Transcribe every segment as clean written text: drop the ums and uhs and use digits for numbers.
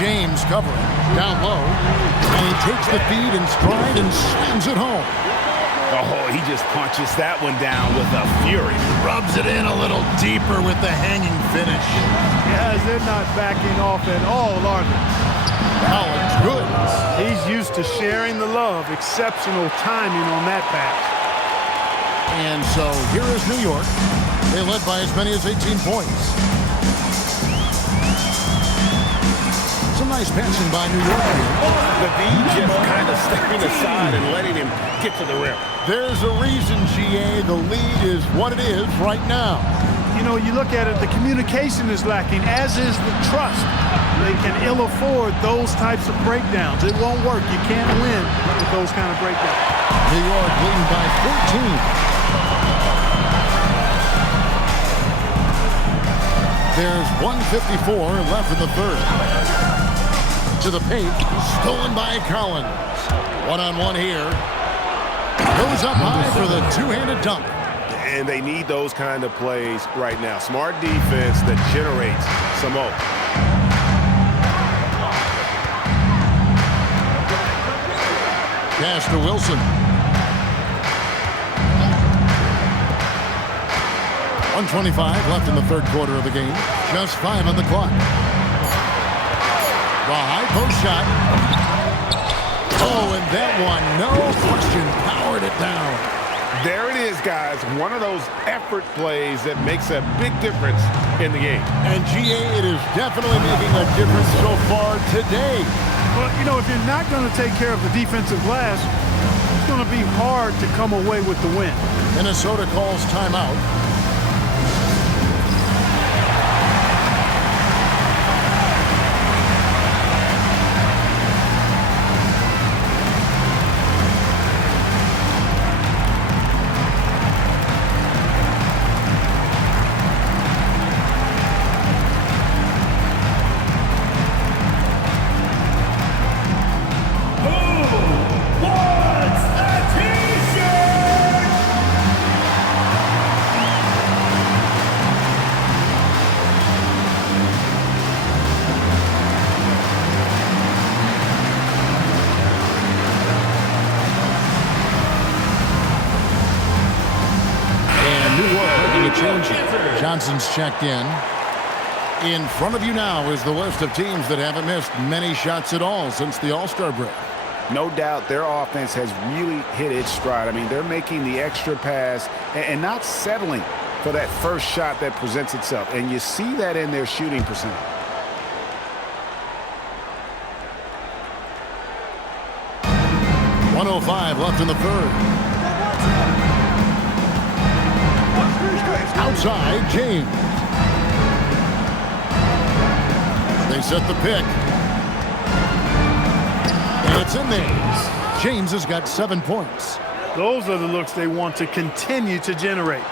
James covering down low, and he takes the feed in stride and slams it home. Oh, he just punches that one down with a fury. Rubs it in a little deeper with the hanging finish. Guys, they're not backing off at all, are they? Collins good. He's used to sharing the love. Exceptional timing on that pass. And so here is New York. They led by as many as 18 points. Some nice passing by New York here. The V just kind of stepping aside and letting him get to the rim. There's a reason, GA, the lead is what it is right now. You know, you look at it, the communication is lacking, as is the trust. They can ill afford those types of breakdowns. It won't work. You can't win with those kind of breakdowns. New York leading by 14. There's 1:54 left in the third. To the paint, stolen by Collins. One-on-one here. Goes up high for the two-handed dunk. And they need those kind of plays right now. Smart defense that generates some more. Pass to Wilson. 1:25 left in the third quarter of the game. Just 5 on the clock. The high post shot. Oh, and that one, no question, powered it down. There it is, guys. One of those effort plays that makes a big difference in the game. And GA, it is definitely making a difference so far today. Well, you know, if you're not going to take care of the defensive glass, it's going to be hard to come away with the win. Minnesota calls timeout. Johnson's checked in. In front of you now is the list of teams that haven't missed many shots at all since the All-Star break. No doubt their offense has really hit its stride. I mean, they're making the extra pass and not settling for that first shot that presents itself. And you see that in their shooting percentage. .105 left in the third. Outside, James. They set the pick. And it's in there. James has got 7 points. Those are the looks they want to continue to generate.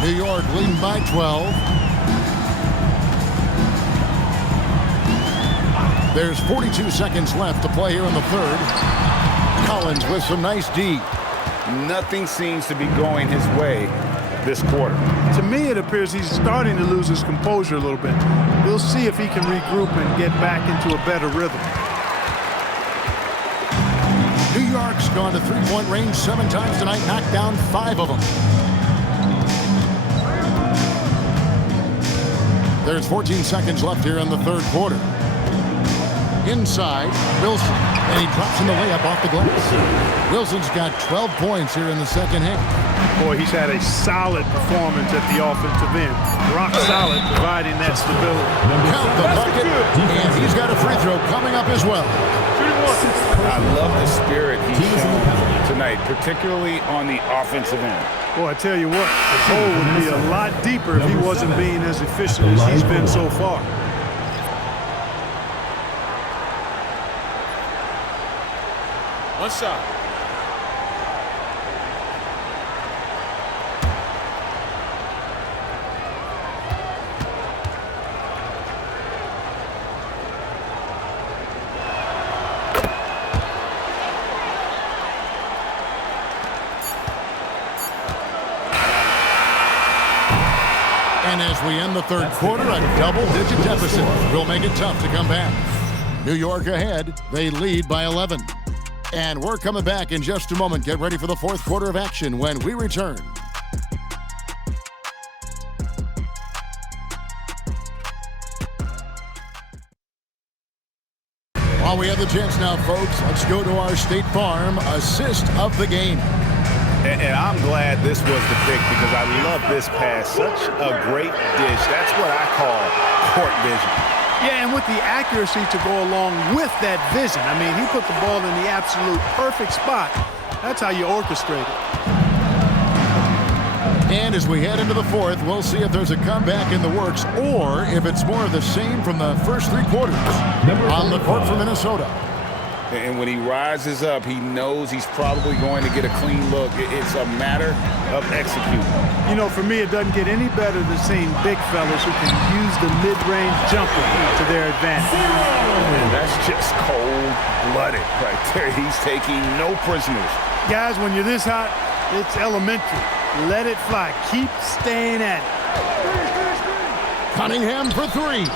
New York leading by 12. There's 42 seconds left to play here in the third. Collins with some nice D. Nothing seems to be going his way this quarter. To me, it appears he's starting to lose his composure a little bit. We'll see if he can regroup and get back into a better rhythm. New York's gone to three-point range 7 times tonight, knocked down 5 of them. There's 14 seconds left here in the third quarter. Inside, Wilson, and he drops in the layup off the glass. Wilson's got 12 points here in the second half. Boy, he's had a solid performance at the offensive end. Rock solid, providing that stability. Count the bucket, and he's got a free throw coming up as well. I love the spirit he's shown tonight, particularly on the offensive end. Boy, I tell you what, the hole would be a lot deeper if he wasn't being as efficient as he's been so far. One shot. And as we end the third quarter, a double-digit deficit will make it tough to come back. New York ahead. They lead by 11. And we're coming back in just a moment. Get ready for the fourth quarter of action when we return. While we have the chance now, folks, let's go to our State Farm assist of the game. And I'm glad this was the pick because I love this pass. Such a great dish. That's what I call court vision. Yeah, and with the accuracy to go along with that vision. I mean, he put the ball in the absolute perfect spot. That's how you orchestrate it. And as we head into the fourth, we'll see if there's a comeback in the works or if it's more of the same from the first three quarters. On the court for Minnesota. And when he rises up, he knows he's probably going to get a clean look. It's a matter of executing. You know, for me, it doesn't get any better than seeing big fellas who can use the mid-range jumper to their advantage. And that's just cold-blooded right there. He's taking no prisoners. Guys, when you're this hot, it's elementary. Let it fly. Keep staying at it. Cunningham for three.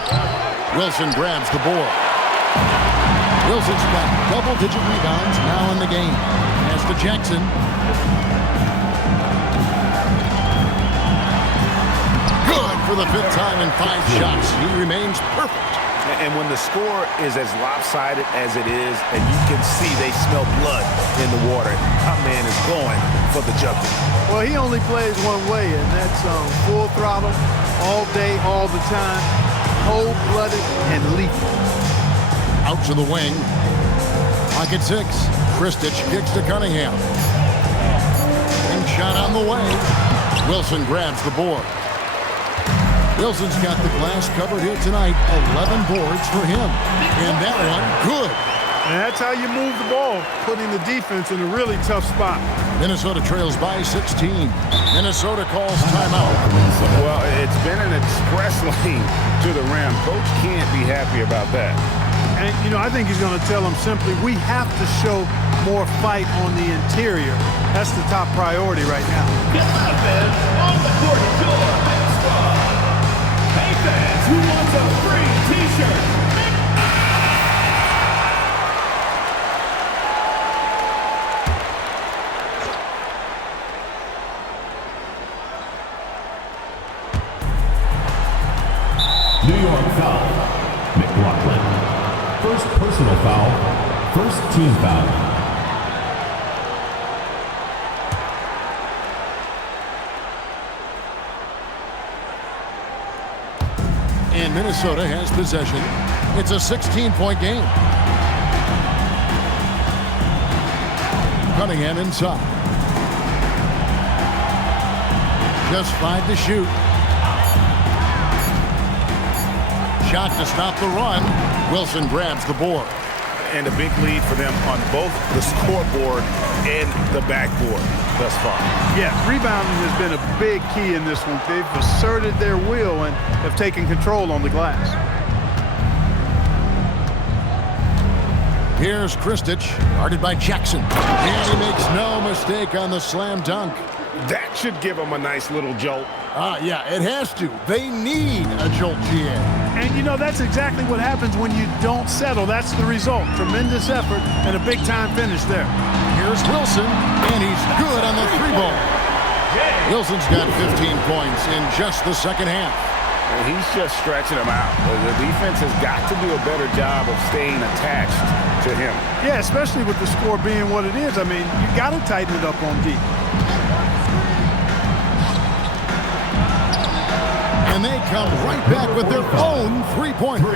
Wilson grabs the board. Wilson's got double-digit rebounds now in the game. As to Jackson. Good for the fifth time in 5 shots. He remains perfect. And when the score is as lopsided as it is, and you can see they smell blood in the water, our man is going for the jumper. Well, he only plays one way, and that's full throttle, all day, all the time, cold-blooded and lethal. Out to the wing. Pocket 6. Kristich kicks to Cunningham. And shot on the way. Wilson grabs the board. Wilson's got the glass covered here tonight. 11 boards for him. And that one, good. And that's how you move the ball, putting the defense in a really tough spot. Minnesota trails by 16. Minnesota calls timeout. Well, it's been an express lane to the rim. Coach can't be happy about that. And, you know, I think he's going to tell them simply, we have to show more fight on the interior. That's the top priority right now. Get out fans on the court to our big squad. Hey fans, who wants a free t-shirt? New York foul. McLaughlin. First personal foul. First team foul. And Minnesota has possession. It's a 16-point game. Cunningham inside. Just 5 to shoot. Shot to stop the run. Wilson grabs the board. And a big lead for them on both the scoreboard and the backboard thus far. Yeah, rebounding has been a big key in this one. They've asserted their will and have taken control on the glass. Here's Kristich, guarded by Jackson. And he makes no mistake on the slam dunk. That should give them a nice little jolt. Yeah, it has to. They need a jolt, GA. And, you know, that's exactly what happens when you don't settle. That's the result. Tremendous effort and a big-time finish there. Here's Wilson, and he's good on the 3-ball. Wilson's got 15 points in just the second half. And he's just stretching them out. The defense has got to do a better job of staying attached to him. Yeah, especially with the score being what it is. I mean, you got to tighten it up on D. And they come right back with their own three-pointer.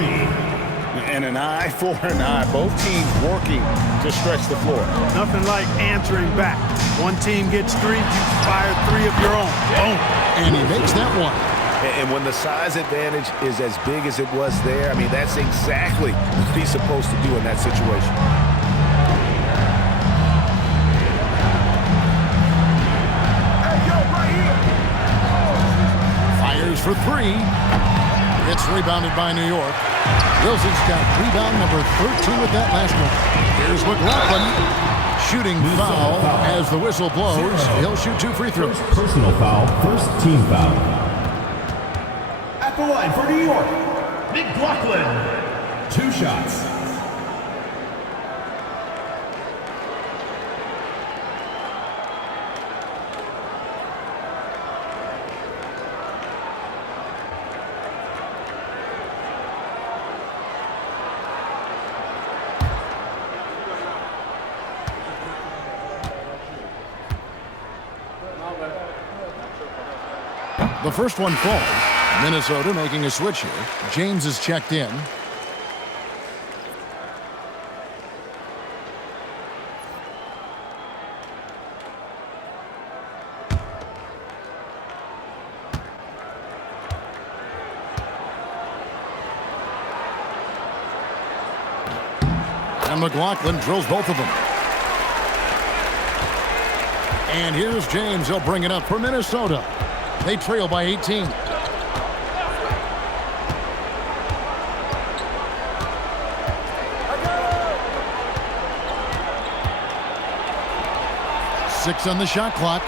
And an eye for an eye. Both teams working to stretch the floor. Nothing like answering back. One team gets 3, you fire 3 of your own. Boom. And he makes that one. And when the size advantage is as big as it was there, I mean, that's exactly what he's supposed to do in that situation. Fires for 3. It's rebounded by New York. Wilson's got rebound number 13 with that last one. Here's McLaughlin. Shooting foul as the whistle blows. He'll shoot 2 free throws. First personal foul, first team foul. At the line for New York, McLaughlin. 2 shots. The first one falls. Minnesota making a switch here. James is checked in. And McLaughlin drills both of them. And here's James. He'll bring it up for Minnesota. They trail by 18. Six on the shot clock.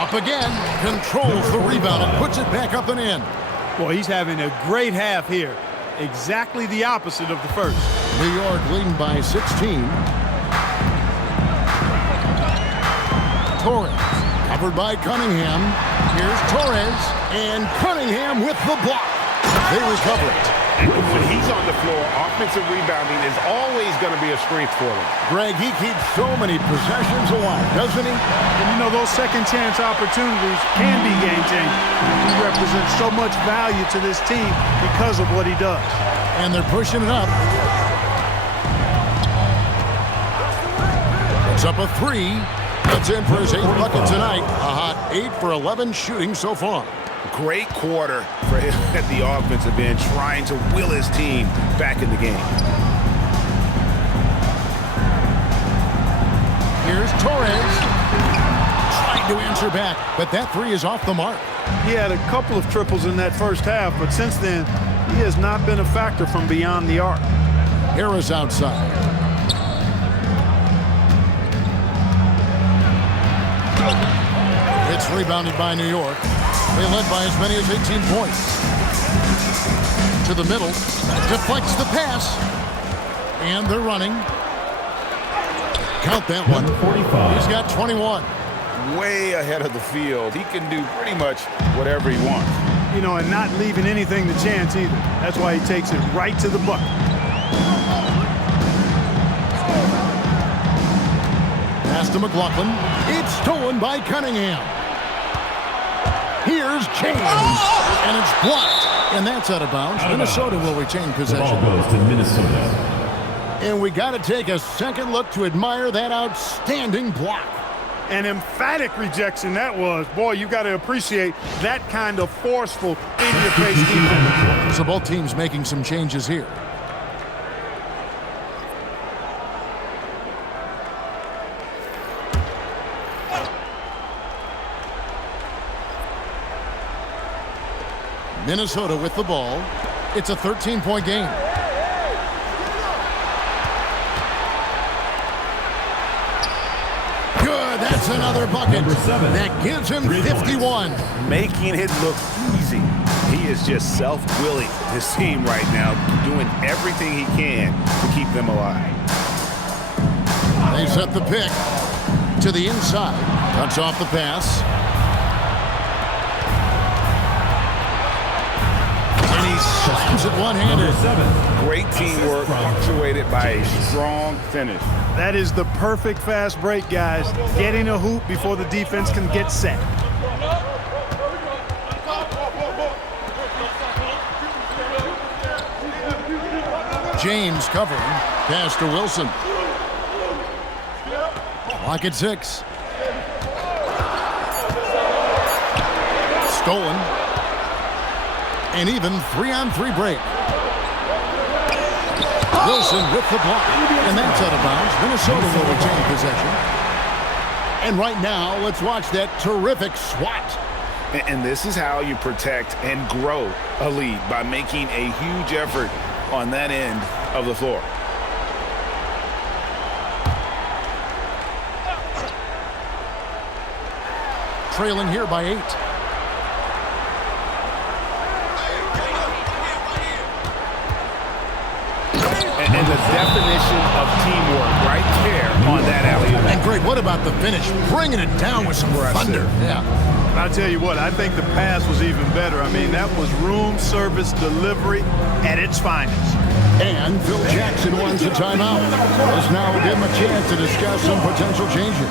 Up again. Controls the rebound and puts it back up and in. Boy, he's having a great half here. Exactly the opposite of the first. New York leading by 16. Torres, covered by Cunningham. Here's Torres, and Cunningham with the block. They recover it. And when he's on the floor, offensive rebounding is always going to be a strength for him. Greg, he keeps so many possessions alive, doesn't he? And you know, those second chance opportunities can be game-changing. He represents so much value to this team because of what he does. And they're pushing it up. It's up a three. That's in for his 8th bucket tonight. A hot 8 for 11 shooting so far. Great quarter for him at the offensive end, trying to will his team back in the game. Here's Torres. Trying to answer back, but that three is off the mark. He had a couple of triples in that first half, but since then, he has not been a factor from beyond the arc. Harris outside. It's rebounded by New York. They led by as many as 18 points. To the middle. Deflects the pass. And they're running. Count that one. 145. He's got 21. Way ahead of the field. He can do pretty much whatever he wants. You know, and not leaving anything to chance either. That's why he takes it right to the bucket. Pass to McLaughlin. It's stolen by Cunningham. Here's James. And it's blocked. And that's out of bounds. Minnesota will retain The possession. ball goes to Minnesota. And we got to take a second look to admire that outstanding block. An emphatic rejection that was. Boy, you got to appreciate that kind of forceful, in-your-face defense. So both teams making some changes here. Minnesota with the ball. It's a 13-point game. Good, that's another bucket. That gives him 51. Making it look easy. He is just self-willing his team right now, doing everything he can to keep them alive. They set the pick to the inside. Cuts off the pass. And he slams it one-handed. Great teamwork, punctuated by a strong finish. That is the perfect fast break, guys. Getting a hoop before the defense can get set. James covering. Pass to Wilson. Clock at 6. Stolen. And even 3-on-3 break. Wilson with the block. And that's out of bounds. Minnesota will retain possession. And right now, let's watch that terrific swat. And this is how you protect and grow a lead, by making a huge effort on that end of the floor. Trailing here by 8. And the definition of teamwork right there on that alley-oop. And Greg, what about the finish? Bringing it down with some thunder. Yeah. I'll tell you what, I think the pass was even better. I mean, that was room service delivery at its finest. And Phil Jackson wants a timeout. This now will give him a chance to discuss some potential changes.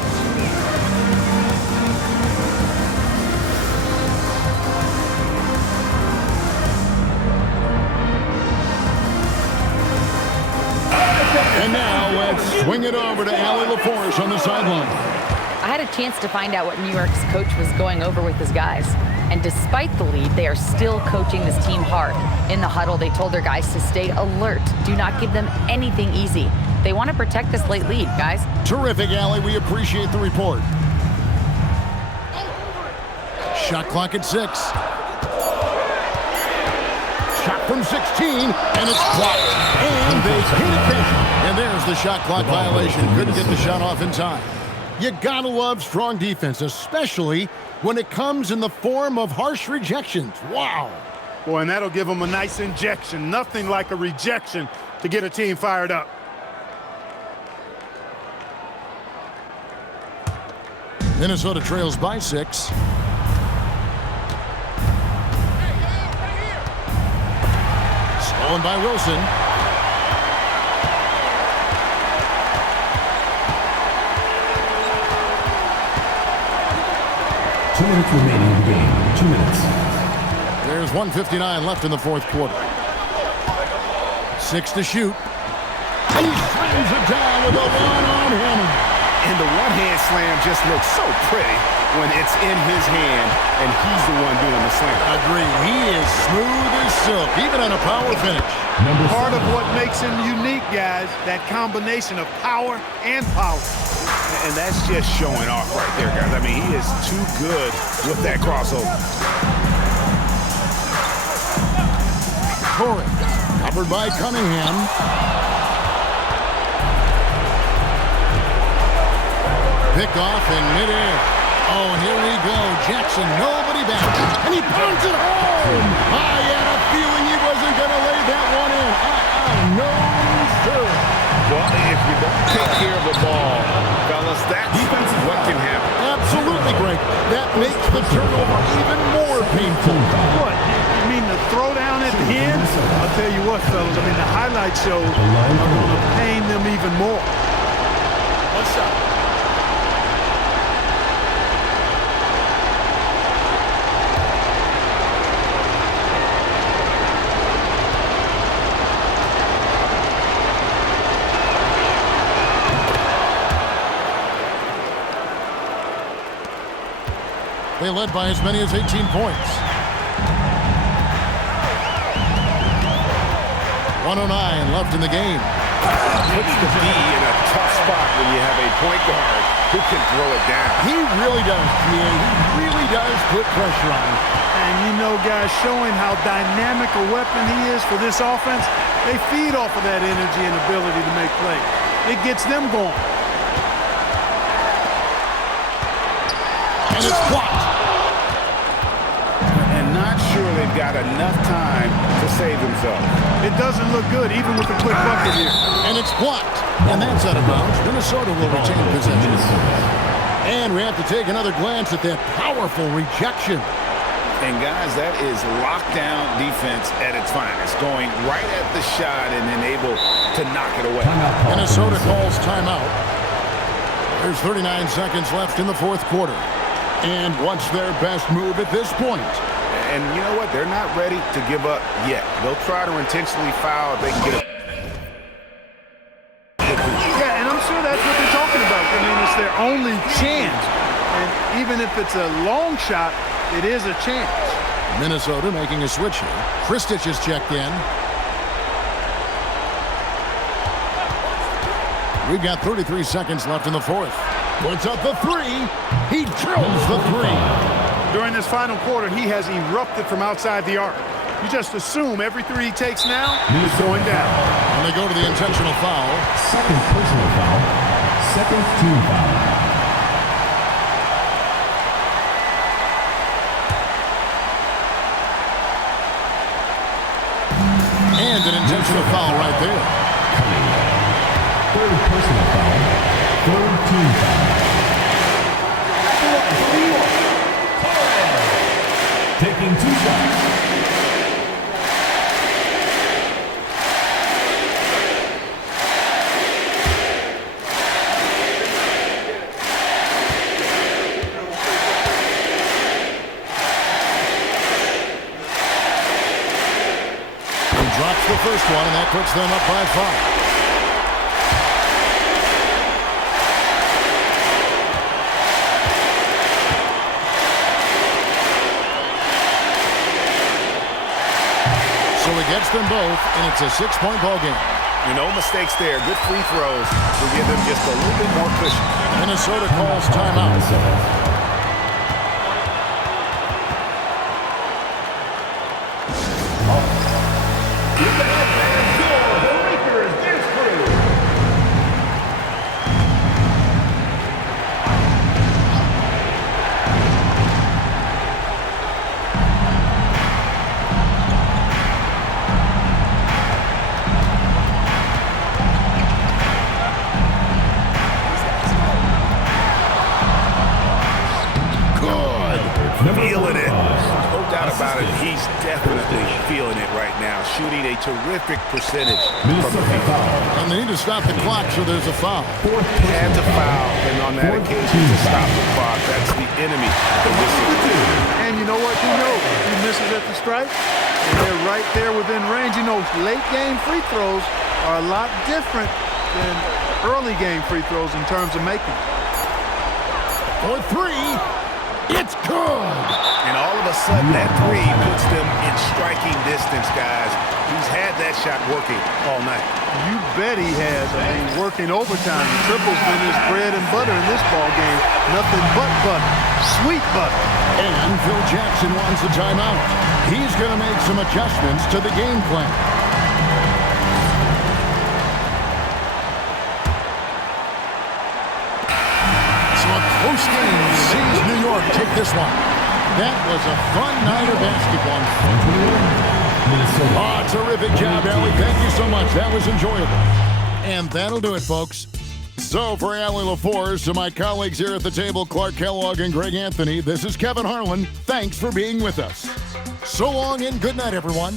And now let's swing it over to Allie LaForce on the sideline. I had a chance to find out what New York's coach was going over with his guys. And despite the lead, they are still coaching this team hard. In the huddle, they told their guys to stay alert. Do not give them anything easy. They want to protect this late lead, guys. Terrific, Allie. We appreciate the report. Shot clock at 6. Shot from 16, and it's blocked. And they hit it back. And there's the shot clock violation. Couldn't get the shot off in time. You gotta love strong defense, especially when it comes in the form of harsh rejections. Wow. Boy, and that'll give them a nice injection. Nothing like a rejection to get a team fired up. Minnesota trails by 6. Stolen by Wilson. Two minutes remaining in the game. 2 minutes. There's 1:59 left in the fourth quarter. 6 to shoot. And he slams it down with a one-arm hammer. And the one-hand slam just looks so pretty when it's in his hand and he's the one doing the slam. Agree. He is smooth as silk, even on a power finish. Part of what makes him unique, guys, that combination of power and power. And that's just showing off right there, guys. I mean, he is too good with that crossover. Torres, covered by Cunningham. Pick off in midair. Oh, and here we go. Jackson, nobody back. And he pounds it home. I had a feeling he wasn't going to lay that one in. No, sir. Well, if you don't take care of the ball, fellas, that's what can happen. Absolutely, Greg. That makes the turnover even more painful. What? You mean the throwdown at the end? I'll tell you what, fellas. I mean, the highlight shows are going to pain them even more. One shot. They led by as many as 18 points. 1:09 left in the game. Puts the D in a tough spot when you have a point guard who can throw it down. He really does, he really does put pressure on him. And you know, guys, showing how dynamic a weapon he is for this offense, they feed off of that energy and ability to make plays. It gets them going. And it's blocked. And not sure they've got enough time to save themselves. It doesn't look good, even with a quick bucket here. And it's blocked. And that's out of bounds. Minnesota will retain possession. And we have to take another glance at that powerful rejection. And guys, that is lockdown defense at its finest, going right at the shot and then able to knock it away. Minnesota calls timeout. There's 39 seconds left in the fourth quarter. And what's their best move at this point? And you know what? They're not ready to give up yet. They'll try to intentionally foul if they can get it. Yeah, and I'm sure that's what they're talking about. I mean, it's their only chance. And even if it's a long shot, it is a chance. Minnesota making a switch here. Kristich is checked in. We've got 33 seconds left in the fourth. Puts up the three. He drills the three. During this final quarter, he has erupted from outside the arc. You just assume every three he takes now is going down. And they go to the intentional foul. Second personal foul. Second team foul. And an intentional foul right there. Third personal foul. Third team foul. Taking 2 shots. hits the first one, and that puts them up by 5. So he gets them both, and it's a 6-point ball game. No mistakes there. Good free throws will give them just a little bit more cushion. Minnesota calls timeout. Feeling it. No doubt about it. He's definitely feeling it right now. Shooting a terrific percentage from the field. And they need to stop the clock, so there's a foul. Had to foul, and on that occasion to stop the clock. That's the enemy in this situation. And you know what? He knows he misses at the stripe, and they're right there within range. You know, late game free throws are a lot different than early game free throws in terms of making. For 3. It's good! And all of a sudden, that 3 puts them in striking distance, guys. He's had that shot working all night. You bet he has. I mean, working overtime. The triple's been his bread and butter in this ball game. Nothing but butter. Sweet butter. And Phil Jackson wants a timeout. He's going to make some adjustments to the game plan. Close game sees New York take this one. That was a fun night of basketball. Terrific job, Allie. Thank you so much. That was enjoyable. And that'll do it, folks. So for Allie LaForce and my colleagues here at the table, Clark Kellogg and Greg Anthony, this is Kevin Harlan. Thanks for being with us. So long and good night, everyone.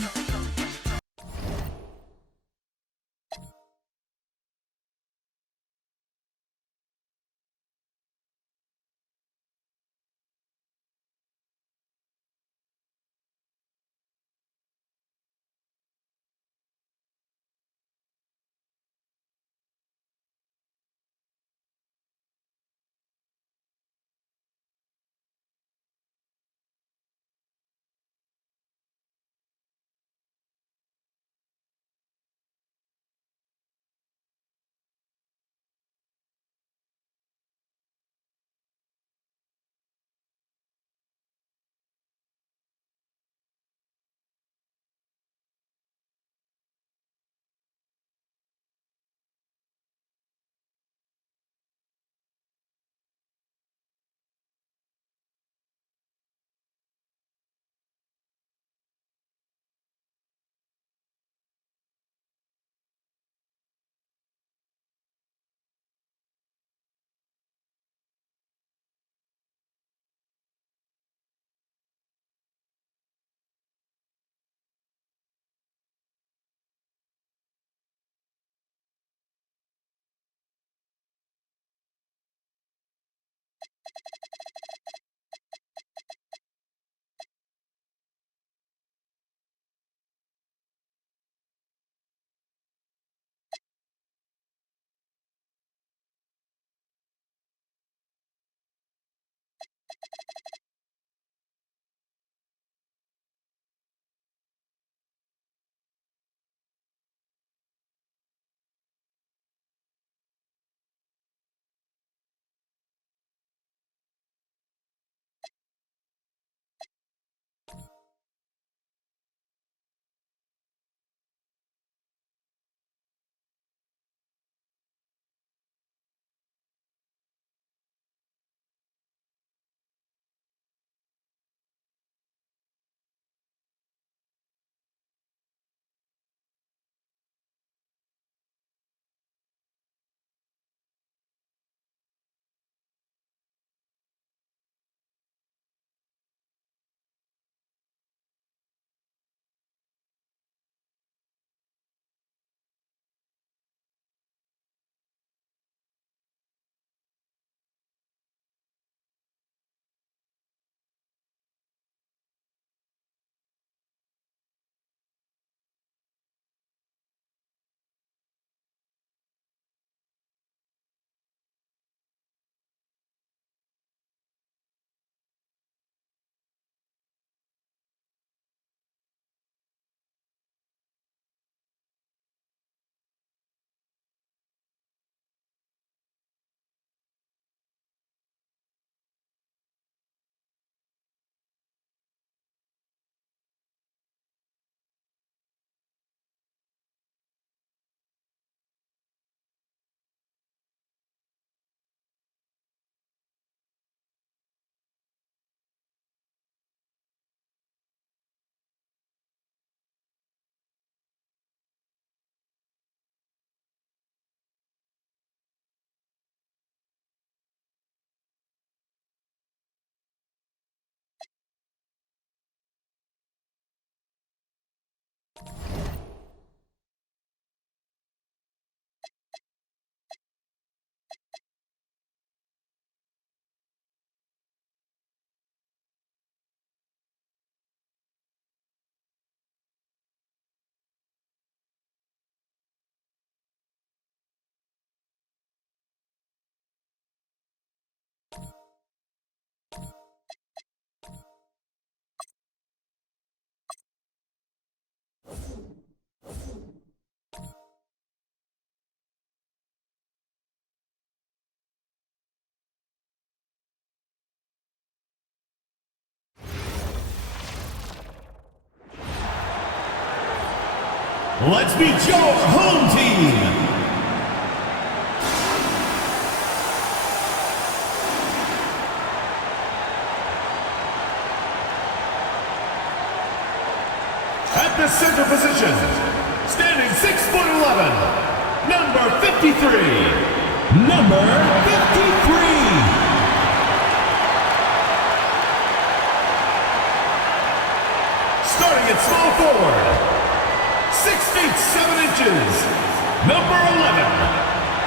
Let's meet your home team. At the center position, standing 6'11", number 53. Number 53. Starting at small forward, 6 feet 7 inches, number 11,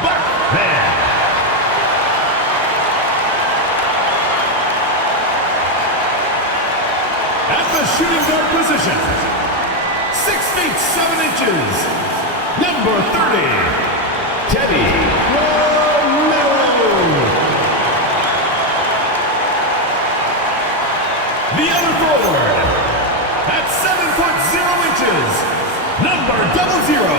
Buckman. At the shooting guard position, 6 feet 7 inches, number 30, Teddy Romeiro. The other forward, at 7 foot 0 inches, number 00, 00.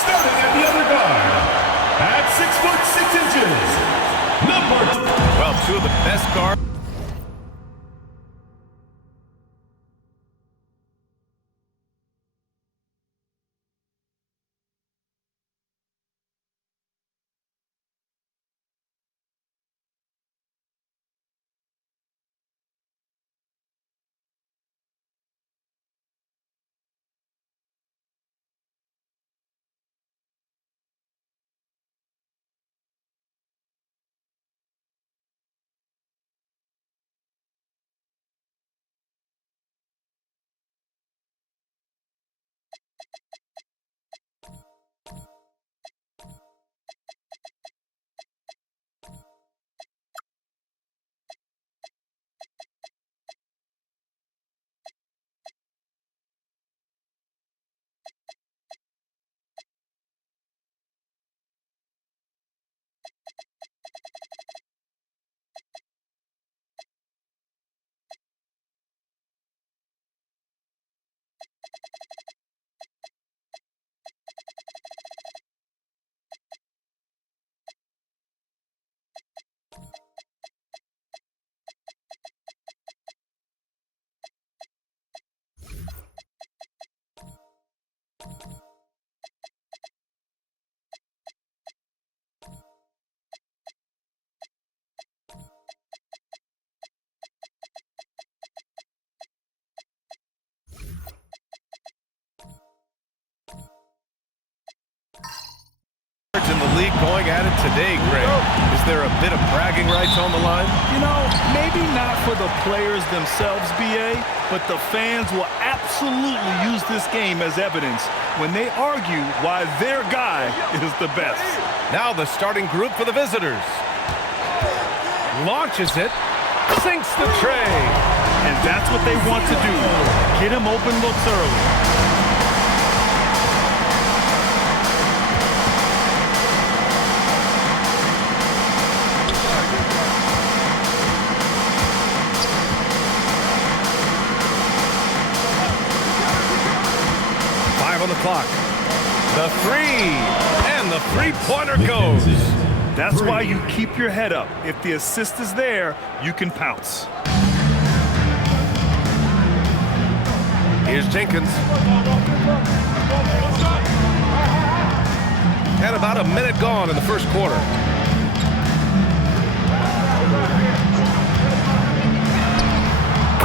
Starting at the other guard, at 6 foot 6 inches, number... Well, two of the best guards. In the league going at it today, Greg. Is there a bit of bragging rights on the line? You know, maybe not for the players themselves, BA, but the fans will absolutely use this game as evidence when they argue why their guy is the best. Now the starting group for the visitors. Launches it, sinks the tray. And that's what they want to do. Get him open looks early. 5 on the clock. The three, and the three-pointer goes. That's why you keep your head up. If the assist is there, you can pounce. Here's Jenkins. And about a minute gone in the first quarter.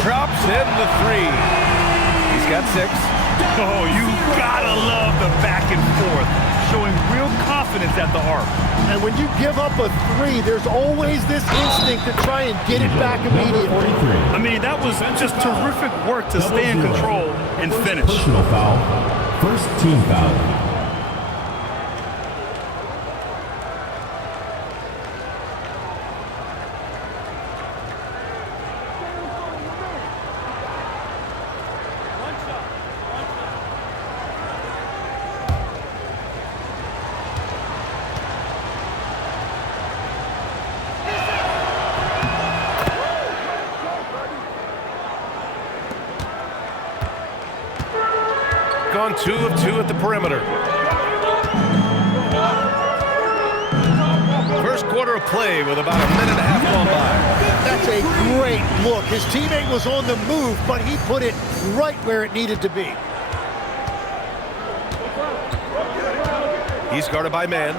Drops in the three. He's got 6. Oh, you gotta love the back and forth, showing real confidence at the arc. And when you give up a 3, there's always this instinct to try and get it back immediately. I mean, that was just terrific work to stay in control and finish. Personal foul. First team foul. Gone 2 of 2 at the perimeter. First quarter play with about a minute and a half gone by. That's a great look. His teammate was on the move, but he put it right where it needed to be. He's guarded by man.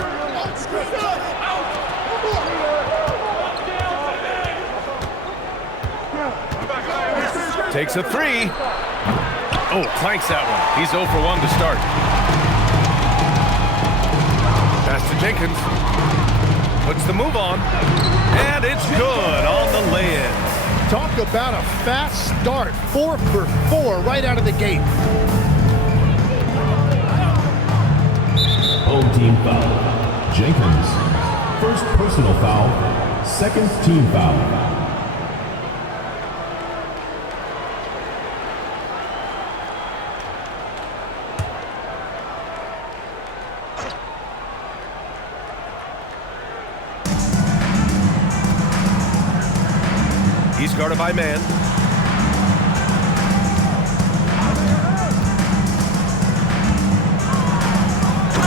Takes a three. Oh, clanks that one. He's 0 for 1 to start. Pass to Jenkins. Puts the move on. And it's good on the lay-in. Talk about a fast start. 4 for 4 right out of the gate. Home team foul. Jenkins. First personal foul. Second team foul. He's guarded by man.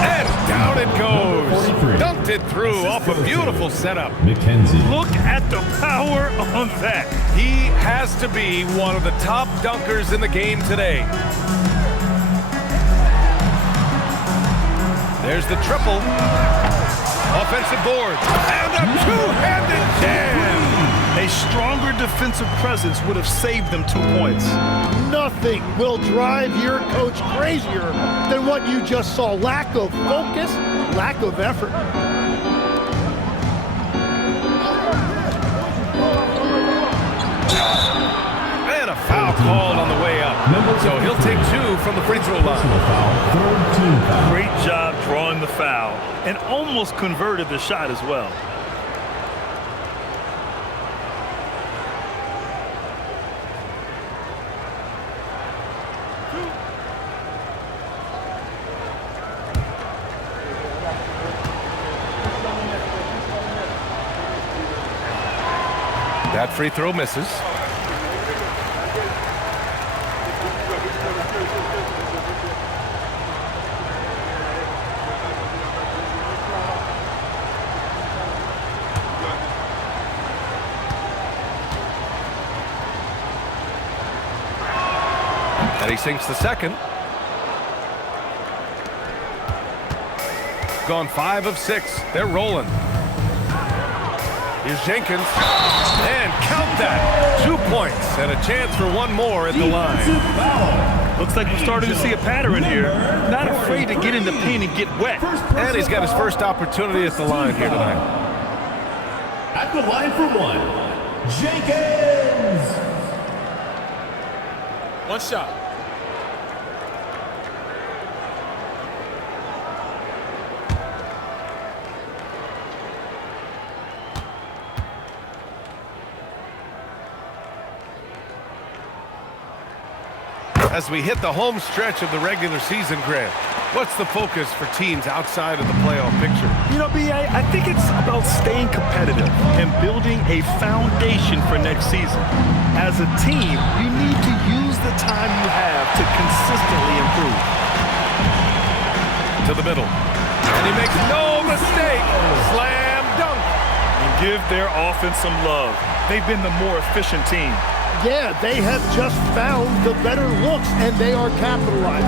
And down it goes. Dunked it through off a beautiful setup. McKenzie. Look at the power on that. He has to be one of the top dunkers in the game today. There's the triple. Offensive board. And a two-handed jam. A stronger defensive presence would have saved them 2 points. Nothing will drive your coach crazier than what you just saw. Lack of focus, lack of effort. And a foul called on the way up. So he'll take 2 from the free throw line. Third team foul. Great job drawing the foul and almost converted the shot as well. That free throw misses. And he sinks the second. Gone 5 of 6. They're rolling. Here's Jenkins. And count that. 2 points and a chance for one more at the line. Looks like we're starting to see a pattern here. Not afraid to get in the paint and get wet. And he's got his first opportunity at the line here tonight. At the line for 1, Jenkins. One shot. As we hit the home stretch of the regular season, Grant, what's the focus for teams outside of the playoff picture? You know, B.A., I think it's about staying competitive and building a foundation for next season. As a team, you need to use the time you have to consistently improve. To the middle. And he makes no mistake. Slam dunk. And give their offense some love. They've been the more efficient team. Yeah, they have just found the better looks, and they are capitalizing.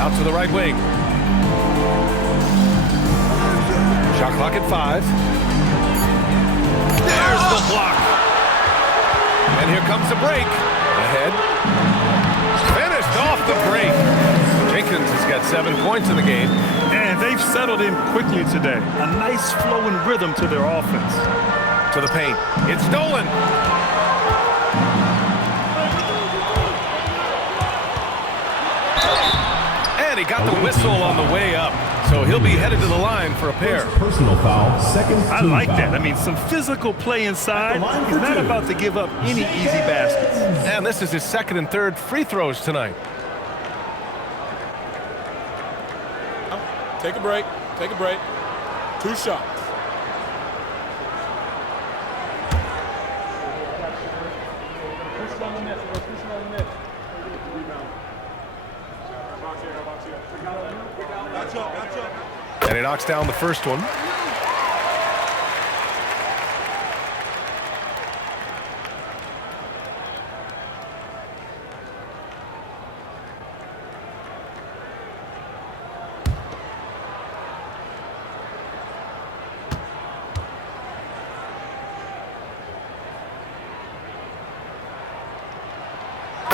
Out to the right wing. Shot clock at 5. There's the block. And here comes the break. Ahead. Finished off the break. Jenkins has got 7 points in the game. And they've settled in quickly today. A nice flowing rhythm to their offense. To the paint. It's stolen. And he got the whistle on the way up. So he'll be headed to the line for a pair. Personal foul, second team I like foul. that. I mean, some physical play inside. He's not about to give up any easy baskets. And this is his second and third free throws tonight. Take a break. Take a break. 2 shots. And he knocks down the first one.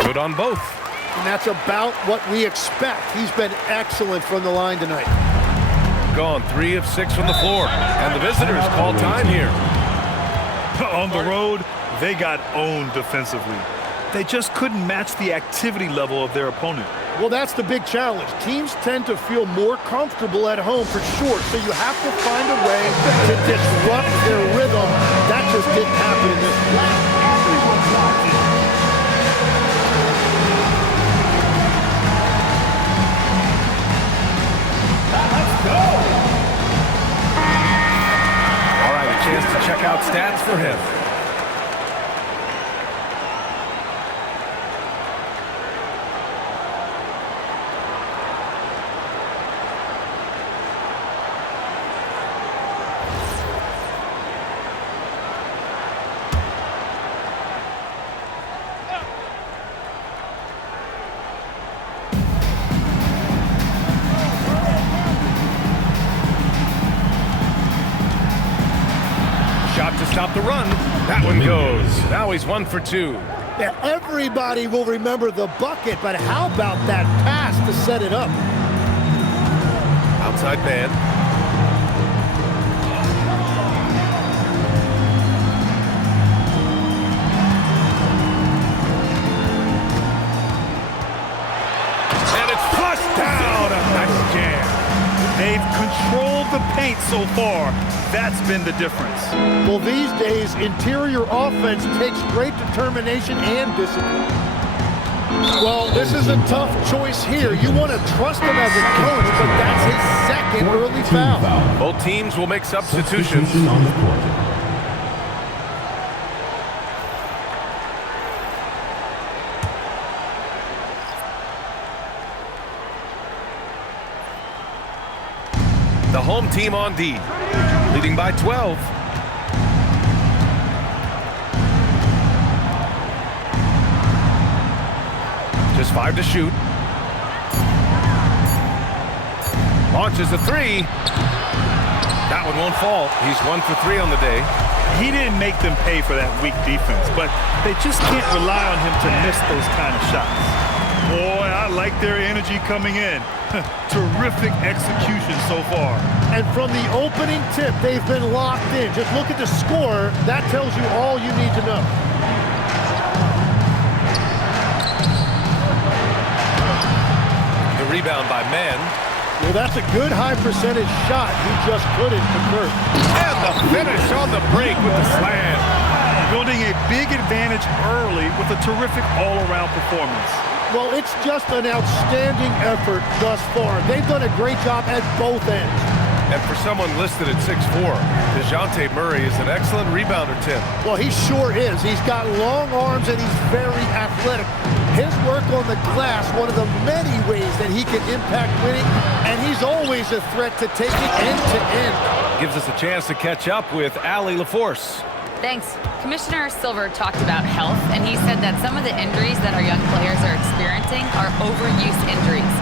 Good on both. And that's about what we expect. He's been excellent from the line tonight. Gone 3 of 6 from the floor. And the visitors call time here. On the road, they got owned defensively. They just couldn't match the activity level of their opponent. Well, that's the big challenge. Teams tend to feel more comfortable at home for sure, so you have to find a way to disrupt their rhythm. That just didn't happen in this game. All right, a chance to check out stats for him. Stop the run. That one goes. Now he's 1 for 2. Yeah, everybody will remember the bucket, but how about that pass to set it up? Outside man. And it's flushed down. A nice jam. They've controlled the paint so far. That's been the difference. Well, these days, interior offense takes great determination and discipline. Well, this is a tough choice here. You want to trust him as a coach, but that's his second early foul. Both teams will make substitutions. On the court. The home team on D, leading by 12. Just 5 to shoot. Launches a 3. That one won't fall. He's 1 for 3 on the day. He didn't make them pay for that weak defense, but they just can't rely on him to miss those kind of shots. Boy, I like their energy coming in. Terrific execution so far. And from the opening tip, they've been locked in. Just look at the score. That tells you all you need to know. The rebound by Mann. Well, that's a good high percentage shot. He just couldn't convert. And the finish on the break with the slam. Building a big advantage early with a terrific all-around performance. Well, it's just an outstanding effort thus far. They've done a great job at both ends. And for someone listed at 6'4", DeJounte Murray is an excellent rebounder, Tim. Well, he sure is. He's got long arms and he's very athletic. His work on the glass, one of the many ways that he can impact winning, and he's always a threat to take it end to end. Gives us a chance to catch up with Allie LaForce. Thanks. Commissioner Silver talked about health, and he said that some of the injuries that our young players are experiencing are overuse injuries.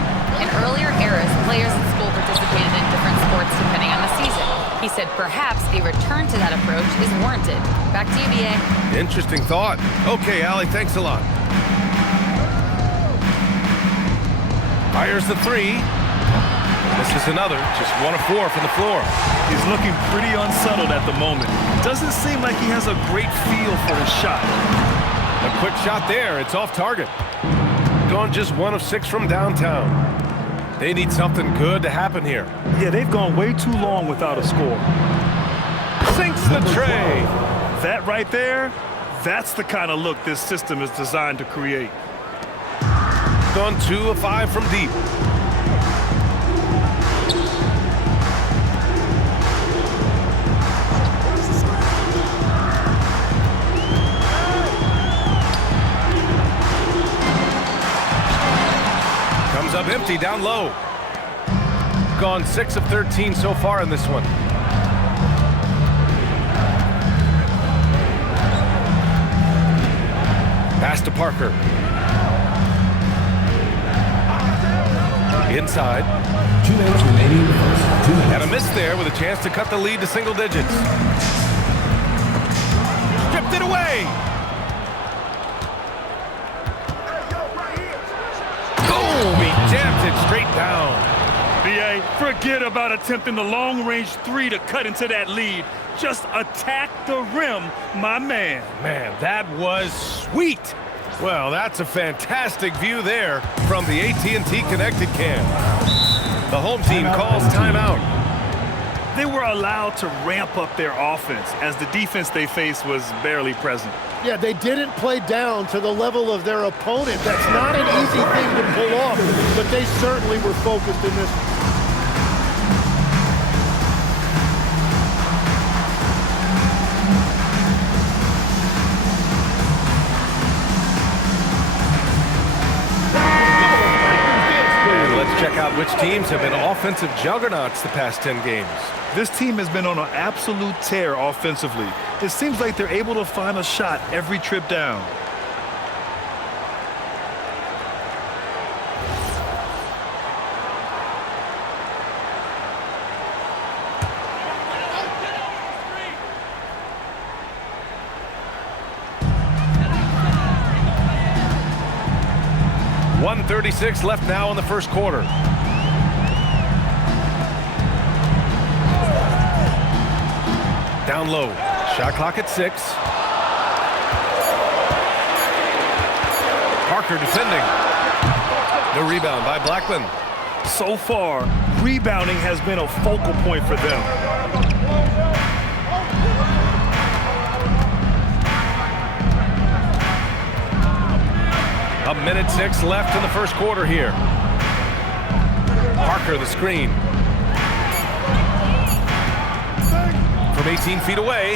In earlier eras, players in school participated in different sports depending on the season. He said perhaps a return to that approach is warranted. Back to you, BA. Interesting thought. Okay, Allie, thanks a lot. Fires the 3. This is another, just 1 of 4 from the floor. He's looking pretty unsettled at the moment. Doesn't seem like he has a great feel for his shot. A quick shot there. It's off target. Gone just 1 of 6 from downtown. They need something good to happen here. Yeah, they've gone way too long without a score. Sinks the tray. That right there, that's the kind of look this system is designed to create. Gone 2 of 5 from deep. Sub empty down low. Gone 6 of 13 so far in this one. Pass to Parker. Inside. 2 minutes remaining in the first. 2 minutes. And a miss there with a chance to cut the lead to single digits. Stripped it away. Boom! He jams it straight down. BA, forget about attempting the long-range 3 to cut into that lead. Just attack the rim, my man. Man, that was sweet. Well, that's a fantastic view there from the AT&T Connected Cam. The home team calls timeout. They were allowed to ramp up their offense as the defense they faced was barely present. Yeah, they didn't play down to the level of their opponent. That's not an easy thing to pull off, but they certainly were focused in this. Check out which teams have been offensive juggernauts the past 10 games. This team has been on an absolute tear offensively. It seems like they're able to find a shot every trip down. .136 left now in the first quarter. Down low. Shot clock at 6. Parker defending. The rebound by Blackman. So far, rebounding has been a focal point for them. A minute 6 left in the first quarter here. Parker the screen. From 18 feet away.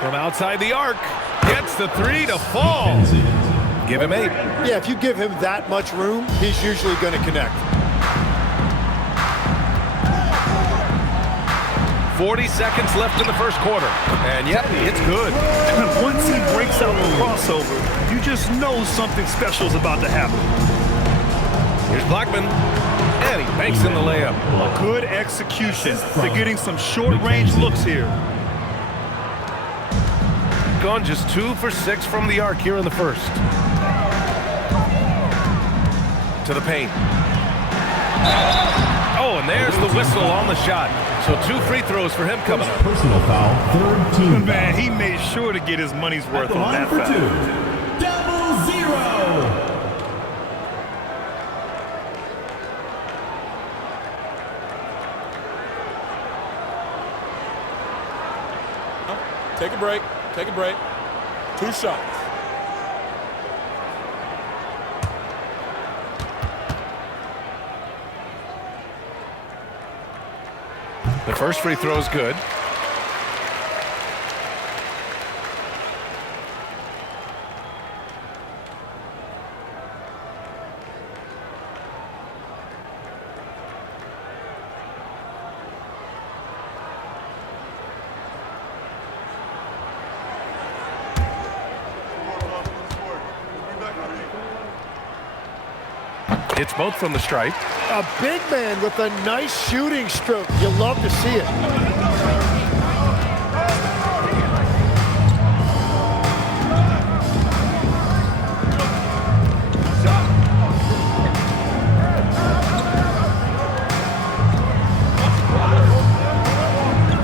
From outside the arc. Gets the 3 to fall. Give him 8. Yeah, if you give him that much room, he's usually going to connect. 40 seconds left in the first quarter. And yep, it's good. Once he breaks out the crossover, you just know something special is about to happen. Here's Blackman. And he banks in the layup. Good execution. They're getting some short-range looks here. Gone just 2 for 6 from the arc here in the first. To the paint. Oh, and there's the whistle on the shot. So 2 free throws for him coming up. Personal foul, third team. Man, he made sure to get his money's worth on that For 2. foul. 0. Take a break. Take a break. 2 shots. The first free throw is good. It's both from the stripe. A big man with a nice shooting stroke. You love to see it.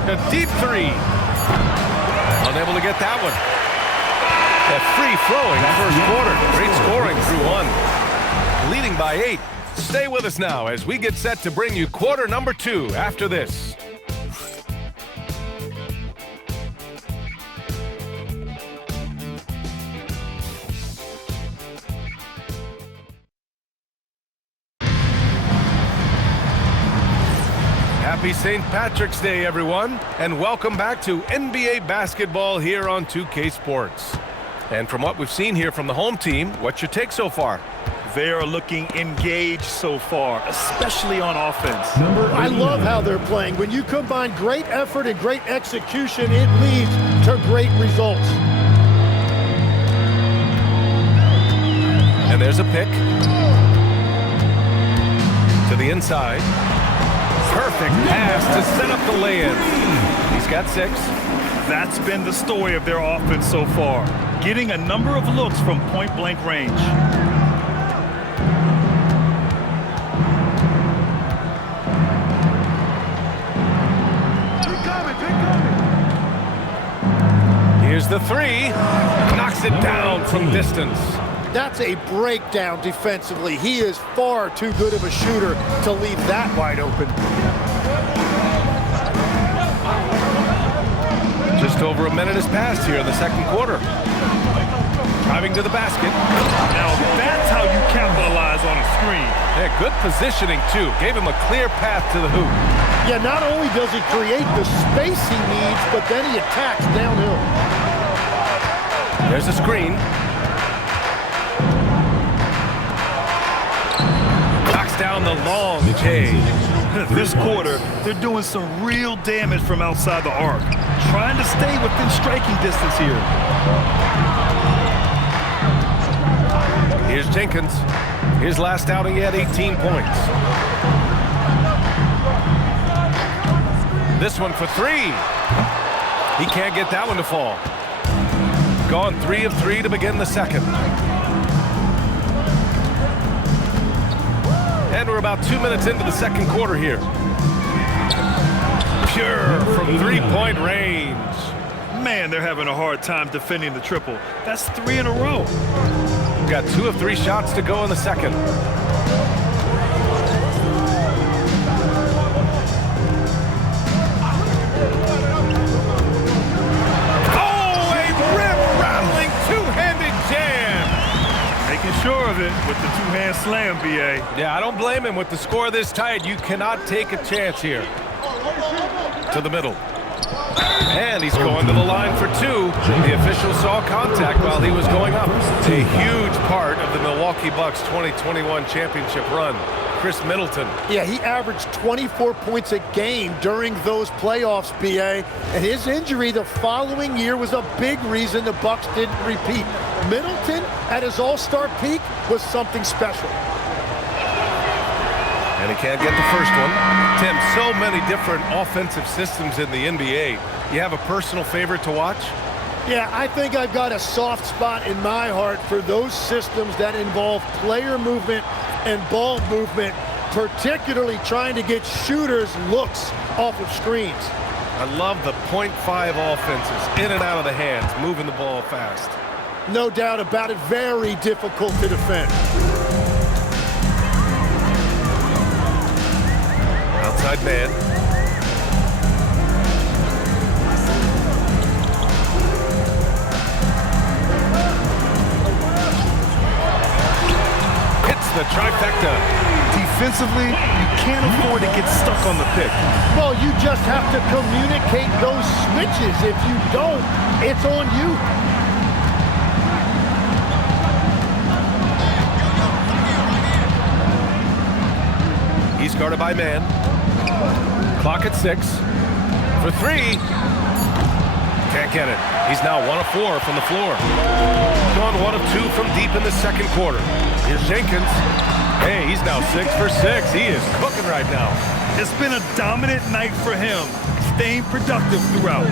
A deep 3. Unable to get that one. A free-flowing first quarter. Great scoring through 1. Leading by 8. Stay with us now as we get set to bring you quarter number 2 after this. Happy St. Patrick's Day, everyone, and welcome back to NBA basketball here on 2K Sports. And from what we've seen here from the home team, what's your take so far? They are looking engaged so far, especially on offense. I love how they're playing. When you combine great effort and great execution, it leads to great results. And there's a pick. To the inside. Perfect pass to set up the lay-in. He's got 6. That's been the story of their offense so far, getting a number of looks from point-blank range. Here's the 3. Knocks it down from distance. That's a breakdown defensively. He is far too good of a shooter to leave that wide open. Just over a minute has passed here in the second quarter. Driving to the basket. Now that's how you capitalize on a screen. Yeah, good positioning, too. Gave him a clear path to the hoop. Yeah, not only does he create the space he needs, but then he attacks downhill. There's a screen. Knocks down the long J. This quarter, they're doing some real damage from outside the arc, trying to stay within striking distance here. Here's Jenkins. His last outing, he had 18 points. This one for 3. He can't get that one to fall. Gone 3 of 3 to begin the second. And we're about 2 minutes into the second quarter here. Pure from 3-point range. Man, they're having a hard time defending the triple. That's 3 in a row. We've got 2 of 3 shots to go in the second. Oh, a rim-rattling two-handed jam. Making sure of it with the two-hand slam, B.A. Yeah, I don't blame him. With the score this tight, you cannot take a chance here. To the middle. And he's going to the line for 2. The official saw contact while he was going up. A huge part of the Milwaukee Bucks 2021 championship run. Chris Middleton. Yeah, he averaged 24 points a game during those playoffs, B.A. And his injury the following year was a big reason the Bucks didn't repeat. Middleton, at his all-star peak, was something special. And he can't get the first one. Tim, so many different offensive systems in the NBA. You have a personal favorite to watch? Yeah, I think I've got a soft spot in my heart for those systems that involve player movement and ball movement, particularly trying to get shooters looks off of screens. I love the .5 offenses, in and out of the hands, moving the ball fast. No doubt about it, very difficult to defend. Outside man. Hits the trifecta. Defensively, you can't afford to get stuck on the pick. Well, you just have to communicate those switches. If you don't, it's on you. He's guarded by man. Clock at 6. For 3. Can't get it. He's now 1 of 4 from the floor. Gone 1 of 2 from deep in the second quarter. Here's Jenkins. Hey, he's now 6 for 6. He is cooking right now. It's been a dominant night for him, staying productive throughout.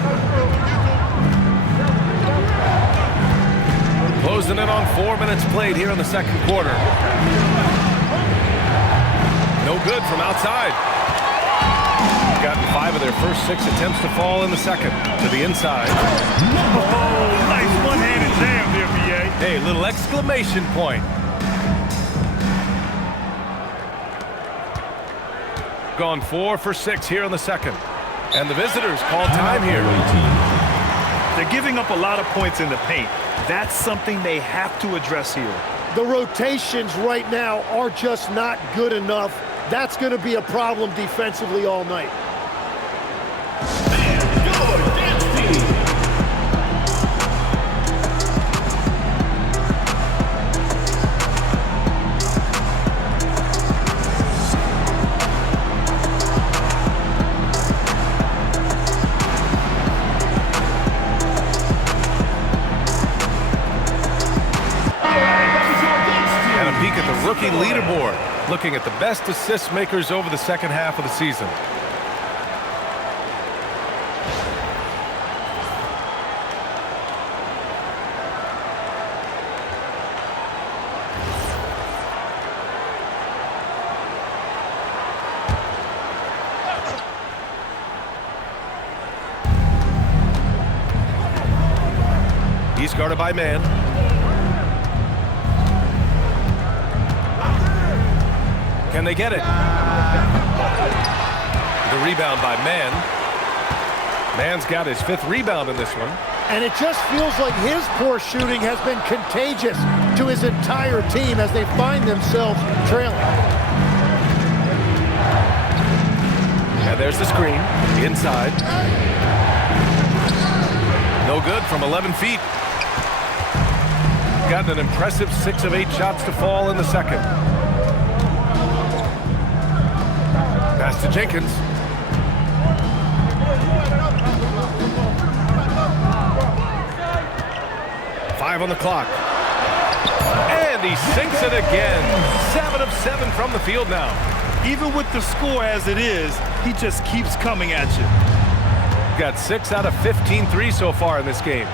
Closing in on 4 minutes played here in the second quarter. No good from outside. Gotten 5 of their first 6 attempts to fall in the second. To the inside. Oh, nice one-handed jam there, B.A. Hey, little exclamation point. Gone 4 for 6 here in the second. And the visitors call time here. They're giving up a lot of points in the paint. That's something they have to address here. The rotations right now are just not good enough. That's going to be a problem defensively all night. leaderboard, looking at the best assist makers over the second half of the season. He's guarded by man. Can they get it? The rebound by Man. Man's got his 5th rebound in this one. And it just feels like his poor shooting has been contagious to his entire team as they find themselves trailing. And there's the screen. Inside. No good from 11 feet. Gotten an impressive 6 of 8 shots to fall in the second. Pass to Jenkins. Five on the clock. And he sinks it again. 7 of 7 from the field now. Even with the score as it is, he just keeps coming at you. Got 6 out of 15 threes so far in this game.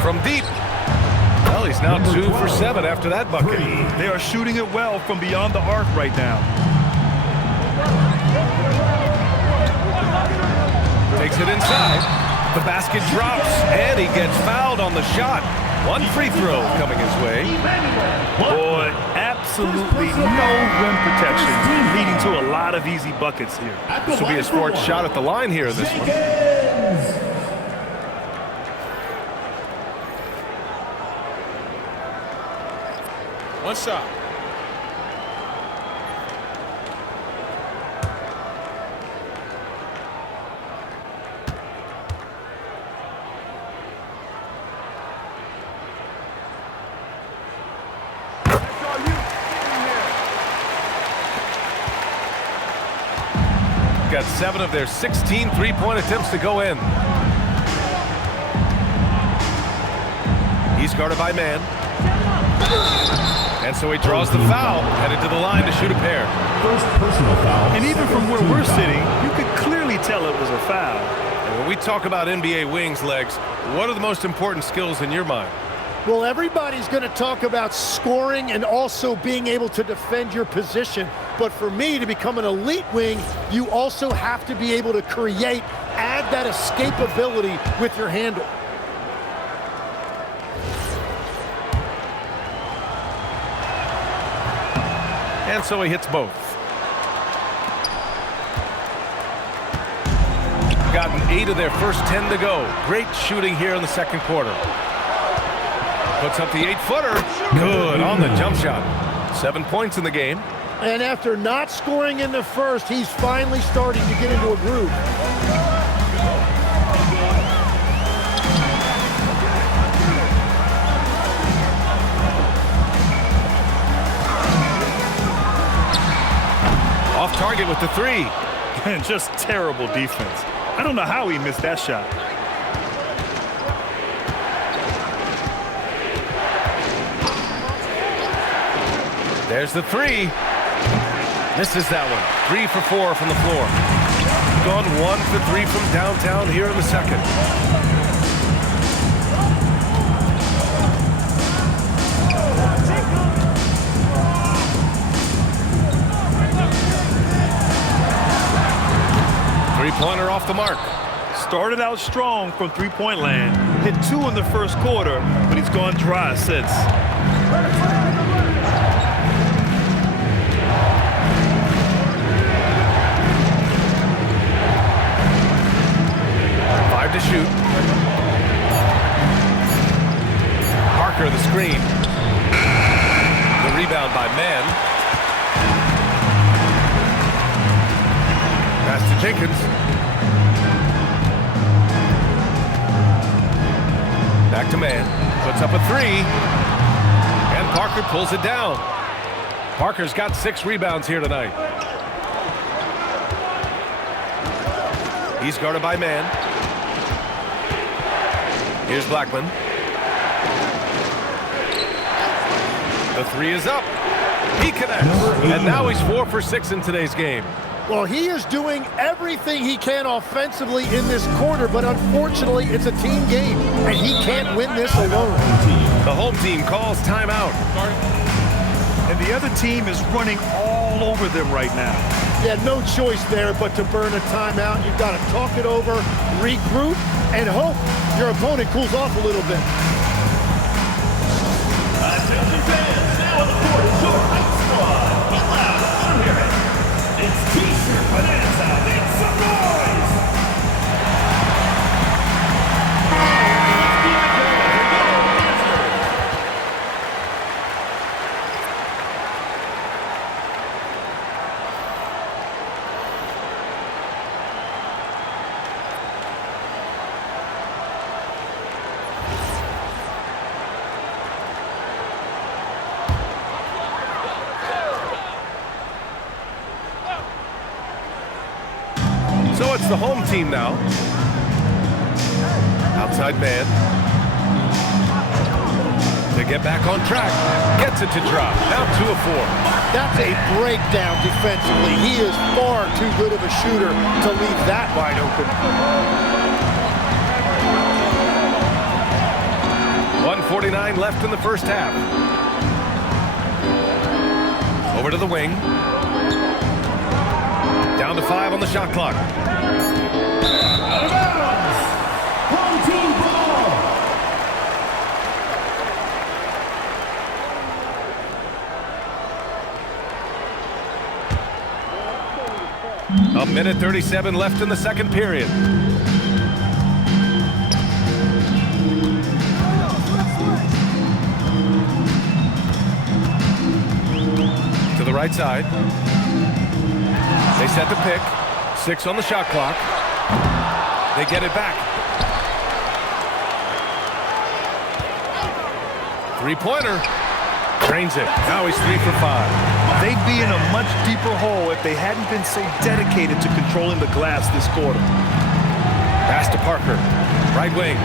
From deep. Well, he's now 2 for 7 after that bucket. They are shooting it well from beyond the arc right now. Takes it inside. The basket drops, and he gets fouled on the shot. 1 free throw coming his way. Boy, absolutely no rim protection, leading to a lot of easy buckets here. This will be his 4th shot at the line here in this one. One shot. Got 7 of their 16 three-point attempts to go in. He's guarded by Man. And so he draws the foul, headed to the line to shoot a pair. First personal foul. And even from where we're sitting, you could clearly tell it was a foul. And when we talk about NBA wings, Legs, what are the most important skills in your mind? Well, everybody's going to talk about scoring and also being able to defend your position. But for me, to become an elite wing, you also have to be able to create, add that escapability with your handle. And so he hits both. Gotten 8 of their first 10 to go. Great shooting here in the second quarter. Puts up the 8-footer. Good on the jump shot. 7 points in the game. And after not scoring in the first, he's finally starting to get into a groove. Off target with the 3. And just terrible defense. I don't know how he missed that shot. There's the 3. Misses that one. 3 for 4 from the floor. Gone 1 for 3 from downtown here in the second. Three-pointer off the mark. Started out strong from three-point land. Hit 2 in the first quarter, but he's gone dry since. 5 to shoot. Parker the screen. The rebound by Man. Pass to Jenkins. Back to Man. Puts up a 3. And Parker pulls it down. Parker's got 6 rebounds here tonight. He's guarded by Man. Here's Blackman. The three is up. He connects. And now he's 4 for 6 in today's game. Well, he is doing everything he can offensively in this quarter, but unfortunately, it's a team game, and he can't win this alone. The home team calls timeout. And the other team is running all over them right now. Yeah, no choice there but to burn a timeout. You've got to talk it over, regroup, and hope your opponent cools off a little bit. Attention fans, now on the court is your hype squad. Get loud, let 'em hear it. It's T-shirt Bonanza. Make some noise. So it's the home team now. Outside man. To get back on track. Gets it to drop. Now 2 of 4. That's a breakdown defensively. He is far too good of a shooter to leave that wide open. 1:49 left in the first half. Over to the wing. Down to 5 on the shot clock. Out of bounds. Home team ball. A minute 37 left in the second period. To the right side. They set the pick. 6 on the shot clock. They get it back. Three-pointer. Drains it. Now he's 3 for 5. They'd be in a much deeper hole if they hadn't been so dedicated to controlling the glass this quarter. Pass to Parker. Right wing.